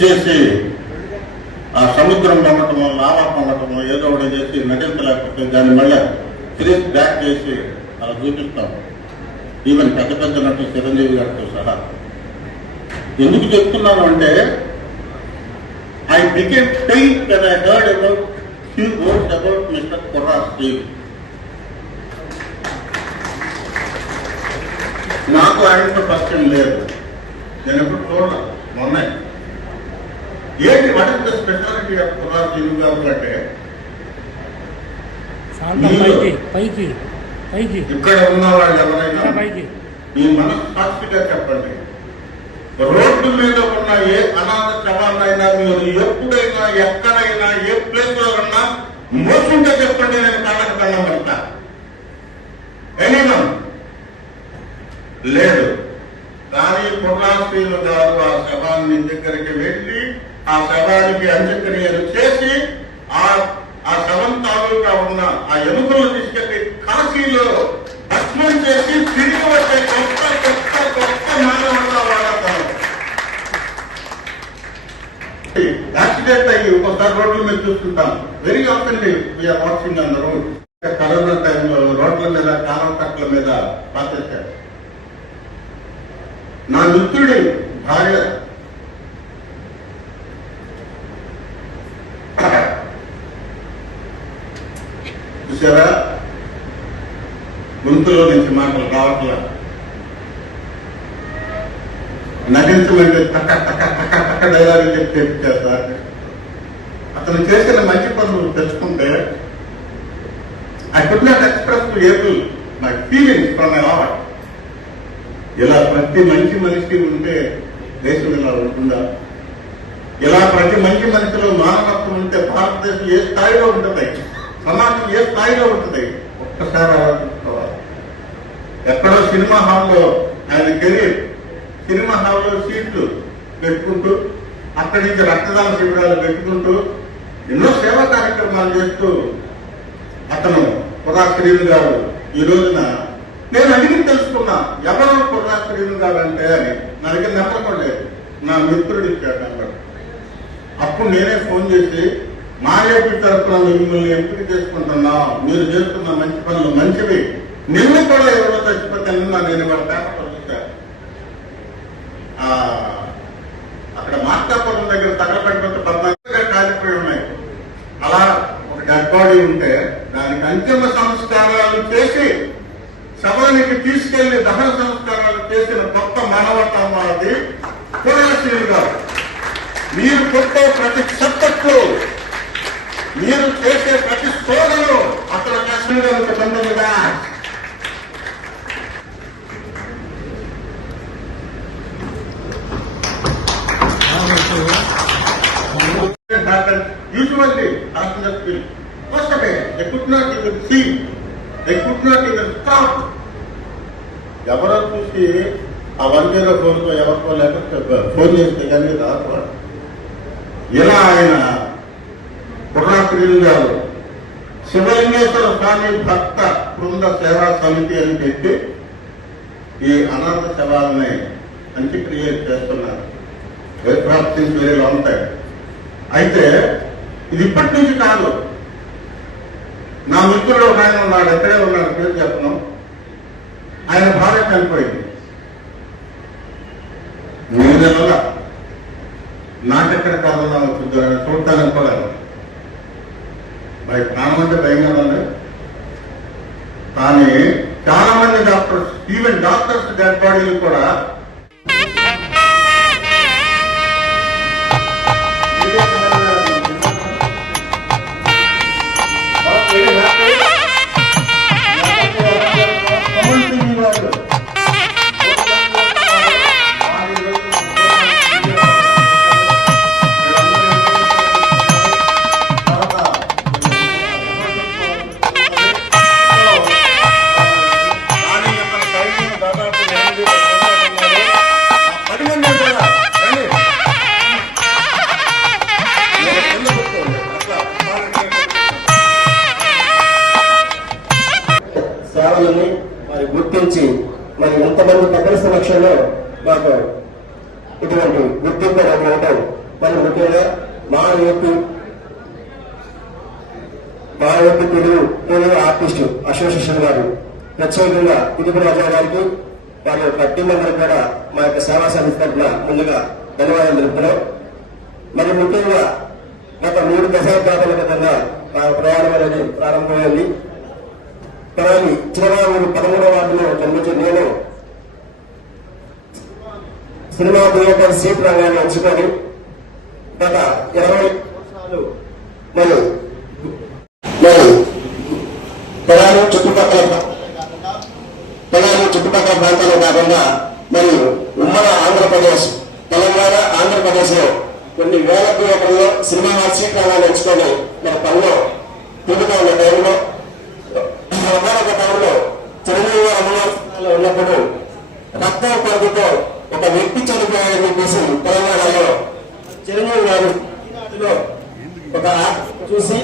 చేసి ఆ సముద్రం పొంగటమో లావా పొంగటమో ఏదో ఒకటి చేసి నటించలేకపోతే దాన్ని మళ్ళీ తిరిగి బ్యాక్ చేసి అలా చూపిస్తాం. ఈవెన్ పెద్ద పెద్ద నటులు చిరంజీవి గారితో సహా. ఎందుకు చెప్తున్నాను అంటే I became pain when I heard about few words about mister Kurra Srinu. నాకు ఆయనతో పరిచయం లేదు, నేను ఎప్పుడు చూడలేదు. మొన్న ఏంటి what is the speciality of Kurra Srinu గారు అంటే ఇక్కడ ఉన్న వాళ్ళు ఎవరైనా మీ మనస్సాక్షిగా చెప్పండి, రోడ్డు మీద ఉన్న ఏ అనాథ శవాలైనా మీరు ఎప్పుడైనా ఎక్కడైనా ఏ ప్లేస్ లో ఉన్నా మోసంగా చెప్పండి, నేను కళ్ళకు దండం పెడతా. ఎనీవన్ లేదు. కానీ కుర్రా శ్రీను గారు ఆ శవాన్ని దగ్గరికి వెళ్ళి ఆ శవానికి అంత్యక్రియలు చేసి ఆ శవం తాలూకా ఉన్న ఆ ఎముకలు తీసుకెళ్లి కాశీలో భస్మం చేసి తిరిగి వచ్చే గొప్ప గొప్ప గొప్ప మానవులుగా వాడతారు. యాక్సిడెంట్ అయ్యి ఒకసారి రోడ్ల మీద చూస్తుంటాం. Very often we are watching on the road. Corona టైంలో రోడ్ల మీద కాలం కట్ల మీద పాతేశారు. నా మిత్రుడి భార్య చూసారా, గొంతులో నుంచి మాటలు రావట్లా. నటించమంటే టక్క టక్క టక్క టక్క డైలాగ్ చెప్పి తెప్పించేస్తారు. అతను చేసిన మంచి పనులు తెలుసుకుంటే I could not express to able my feelings from my heart. ఇలా ప్రతి మంచి మనిషి ఉంటే దేశం ఇలా ఉంటుందా? ఇలా ప్రతి మంచి మనిషిలో మానవత్వం ఉంటే భారతదేశం ఏ స్థాయిలో ఉంటుంది, సమాజం ఏ స్థాయిలో ఉంటుంది ఒక్కసారి ఆలోచించుకోవాలి. ఎక్కడో సినిమా హాల్లో ఆయన కెరీర్, సినిమా హాల్లో సీట్లు పెట్టుకుంటూ అక్కడి నుంచి రక్తదాన శిబిరాలు పెట్టుకుంటూ ఎన్నో సేవా కార్యక్రమాలు చేస్తూ అతను కుర్రా శ్రీను గారు ఈ రోజున నేను అడిగి తెలుసుకున్నా ఎవరో కుర్రా శ్రీను గారు అంటే అని. నా దగ్గర నెంబర్ కూడా లేదు, నా మిత్రుడు ఇచ్చాడు నెంబర్. అప్పుడు నేనే ఫోన్ చేసి మా ఏపీ తరఫున మిమ్మల్ని ఎంపిక చేసుకుంటున్నాం, మీరు చేస్తున్న మంచి పనులు మంచివి, నిన్ను కూడా ఎవరో చచ్చిపోతే నిన్న నేను వాళ్ళ పేపర్లో చూశాను. అక్కడ మార్కాపురం దగ్గర తగలబడిపోతే 14 కాలిపోయి ఉన్నాయి. అలా ఒక డెడ్ బాడీ ఉంటే దానికి అంతిమ సంస్కారాలు చేసి శవానికి తీసుకెళ్లి దహన సంస్కారాలు చేసిన గొప్ప మానవతావాది కుర్రా శ్రీను గారు. మీరు కొట్టే ప్రతి చెత్తకు, మీరు చేసే ప్రతి శోధనలో అతను కాశ్మీరాలకు సంబంధించిన usually passengers will first away. They could not even see. They could not even stop. ఎవరో చూసి ఆ 104 ఎవరికో లేకపోతే ఫోన్ చేస్తే కానీ రాదు. ఇలా ఆయన కుర్రా శ్రీను గారు శివలింగేశ్వర స్వామి భక్త బృంద సేవా సమితి అని పెట్టి ఈ అనాథ శవాలని అంత్యక్రియ చేస్తున్నారు. Very long time. అయితే ఇది ఇప్పటి నుంచి కాదు. నా మిత్రుడు ఒక ఆయన ఉన్నాడు, ఎక్కడే ఉన్నాడు, పేరు చెప్పను. ఆయన భార్య చనిపోయింది. నేనెల్ల నాకెక్కడ కావాలన్నా వచ్చింది ఆయన చూడటానికి కూడా మరి ప్రాణం అంటే భయంగా ఉంది. కానీ చాలా మంది డాక్టర్స్, ఈవెన్ డాక్టర్స్ డెడ్ బాడీలు కూడా సేవలని మరి గుర్తించి మరి ఎంతమంది పెద్దల సమక్షంలో మాకు ఇటువంటి గుర్తింపు ఇవ్వడం మరి ముఖ్యంగా మా ఏపీ తెలుగు ఆర్టిస్టు అసోసియేషన్ గారు ప్రత్యేకంగా తిరుపతి రాజా గారికి వారి యొక్క టీం అందరికి కూడా మా యొక్క సేవా సమితి తరఫున ముందుగా ధన్యవాదాలు తెలుపుతున్నాం. మరి ముఖ్యంగా గత 3 దశాబ్దాల క్రితంగా మా ప్రయాణం అనేది ప్రారంభమైంది. కానీ చిరనామూరు 13వ వార్డులో జన్మించిన నేను సినిమా థియేటర్ సీట్ రంగాన్ని ఎంచుకొని గత 20 సంవత్సరాలు మరి పొలాలు చుట్టుపక్కల ప్రాంతాలు కాకుండా మరి ఉమ్మడి ఆంధ్రప్రదేశ్, తెలంగాణ, ఆంధ్రప్రదేశ్ లో కొన్ని వేల థియేటర్లో సినిమా సీట్ రంగాన్ని ఎంచుకొని మరి పనిలో తిరుగుతూ ఉన్న టైంలో ఒక టైంలో చిరంజీవి అమలు ఉన్నప్పుడు రక్తం కొరతతో ఒక వ్యక్తి చనిపోయాడని చెప్పేసి తెలంగాణలో చిరంజీవి గారు ఒక చూసి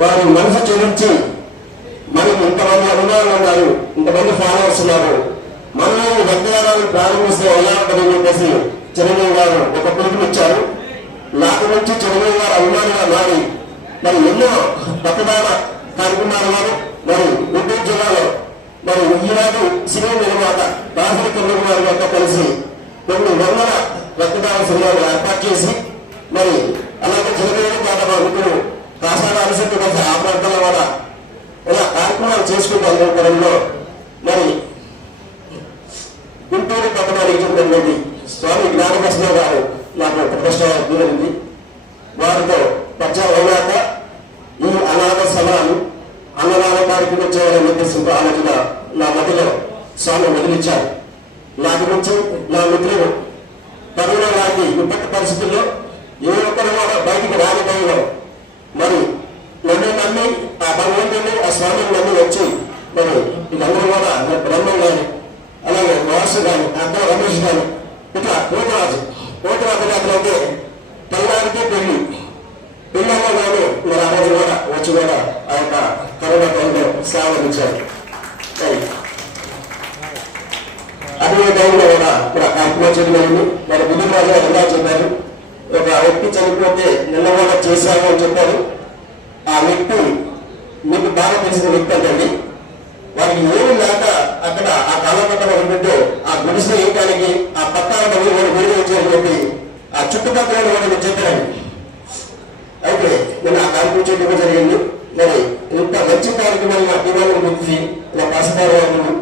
వారు మనసు చెల్లించి మనకు ఇంతమంది అభిమానులు ఉన్నారు, ఇంతమంది ఫాలోవర్స్ ఉన్నారు, మనలో రక్తదానాన్ని ప్రారంభిస్తే ఎలా ఉంటుందని చెప్పేసి చిరంజీవి గారు ఒక పిలుపునిచ్చారు. నాటి నుంచి చిరంజీవి గారు అభిమానిగా మారి మరి ఎన్నో రక్తదాన కార్యక్రమాలు మరి గుంటూరు జిల్లాలో మరి ఈనాడు సినిమా నిర్మాత రాజుల కిరణ్ గారితో కలిసి కొన్ని వందల రక్తదాన సినిమాలు ఏర్పాటు చేసి మరి అలాగే చిరంజీవి పాట మిత్రులు కాసాల అనుసరి కలిసి ఆ ప్రాంతాల వల్ల ఇలా కార్యక్రమాలు చేసుకుంటూ మరి గుంటూరు పట్టణానికి చెందినటువంటి స్వామి జ్ఞానకృష్ణ గారు నాకు ప్రతిష్ట జరిగింది. వారితో పరిచయం అయినాక ఈ అనాథ సభలు అన్నదాన కార్యక్రమం చేయాలని ఉద్దేశంతో ఆలోచన నా మధ్యలో స్వామి వదిలించారు. నాటి నుంచి నా మిత్రులు కరోనా లాంటి విపత్తు పరిస్థితుల్లో ఏ ఒక్కరు కూడా బయటికి రాని టైంలో మరి నన్ను నమ్మి ఆ భగవంతుని ఆ స్వామిని నమ్మి వచ్చి మరి వీళ్ళందరూ కూడా బ్రహ్మం కానీ అలాగే వాసు కానీ అక్కడ రమేష్ కానీ ఇట్లా పోతరాజు గారు అయితే పిల్లలకి పిల్లల్లో కానీ మరి ఆ రోజు కూడా వచ్చి కూడా ఆ యొక్క కరోనా టైంలో సేవ అందించారు. అదే టైంలో కూడా కార్యక్రమం చేయడం మరి బుద్ధి రాజు ఎలా చెప్పారు, ఒక వ్యక్తి చనిపోతే నిన్నవాడ చేశాము అని చెప్పారు. ఆ వ్యక్తి మీకు బాగా తెలిసిన వ్యక్తి అంటండి. వారికి ఏమి లేక అక్కడ ఆ కాలపట్టం అనుకుంటే ఆ గుడిసె వేయటానికి ఆ పట్టాలను వీడియో వచ్చారని చెప్పి ఆ చుట్టుపక్కల వాళ్ళు చెప్పారండి. అయితే నేను ఆ కార్యక్రమం చేయడం జరిగింది. మరి ఇంత మంచి కార్యక్రమాలు మా టీవాళ్ళని గురించి ఇలా పాసదారు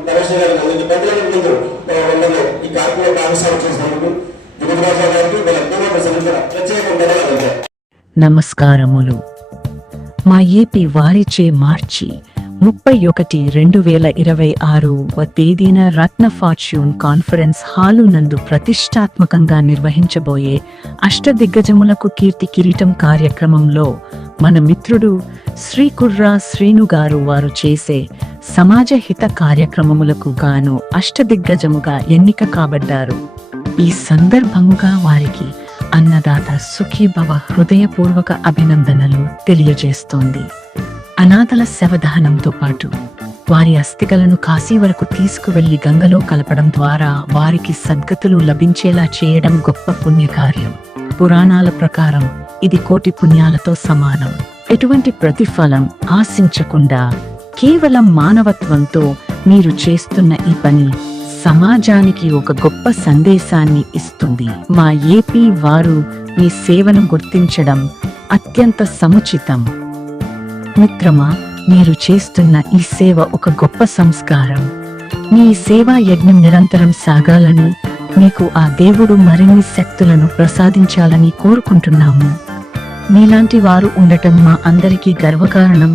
రమేష్ గారు పెద్దల ముందు ఈ కార్యక్రమం భాగస్వామ్యం చేసినందుకు దిగురాజా గారికి వీళ్ళ టీవాళ్ళ ప్రత్యేక ధన్యవాదాలు. నమస్కారములు. మా ఏపీ వారిచే మార్చి 31, 2026 తేదీన రత్న ఫార్చ్యూన్ కాన్ఫరెన్స్ హాలు నందు ప్రతిష్టాత్మకంగా నిర్వహించబోయే అష్టదిగ్గజములకు కీర్తి కిరీటం కార్యక్రమంలో మన మిత్రుడు శ్రీ కుర్రా శ్రీను గారు వారు చేసే సమాజ హిత కార్యక్రమములకు గాను అష్టదిగ్గజముగా ఎన్నిక కాబడ్డారు. ఈ సందర్భంగా వారికి అన్నదాత సుఖీభవ హృదయపూర్వక అభినందనలు తెలియజేస్తోంది. అనాథల శవదహనంతో పాటు వారి అస్థికలను కాశీ వరకు తీసుకువెళ్లి గంగలో కలపడం ద్వారా వారికి సద్గతులు లభించేలా చేయడం గొప్ప పుణ్యకార్యం. పురాణాల ప్రకారం ఇది 1,000,000 పుణ్యాలతో సమానం. ఎటువంటి ప్రతిఫలం ఆశించకుండా కేవలం మానవత్వంతో మీరు చేస్తున్న ఈ పని సమాజానికి ఒక గొప్ప సందేశాన్ని ఇస్తుంది. మా ఏపీ వారు మీ సేవను గుర్తించడం అత్యంత సముచితం. మిత్రమా, మీరు చేస్తున్న ఈ సేవ ఒక గొప్ప సంస్కారం. మీ సేవా యజ్ఞం నిరంతరం సాగాలని, మీకు ఆ దేవుడు మరిన్ని శక్తులను ప్రసాదించాలని కోరుకుంటున్నాము. మీలాంటి వారు ఉండటం మా అందరికీ గర్వకారణం.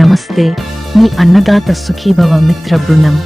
నమస్తే, మీ అన్నదాత సుఖీభవ మిత్ర బృందం.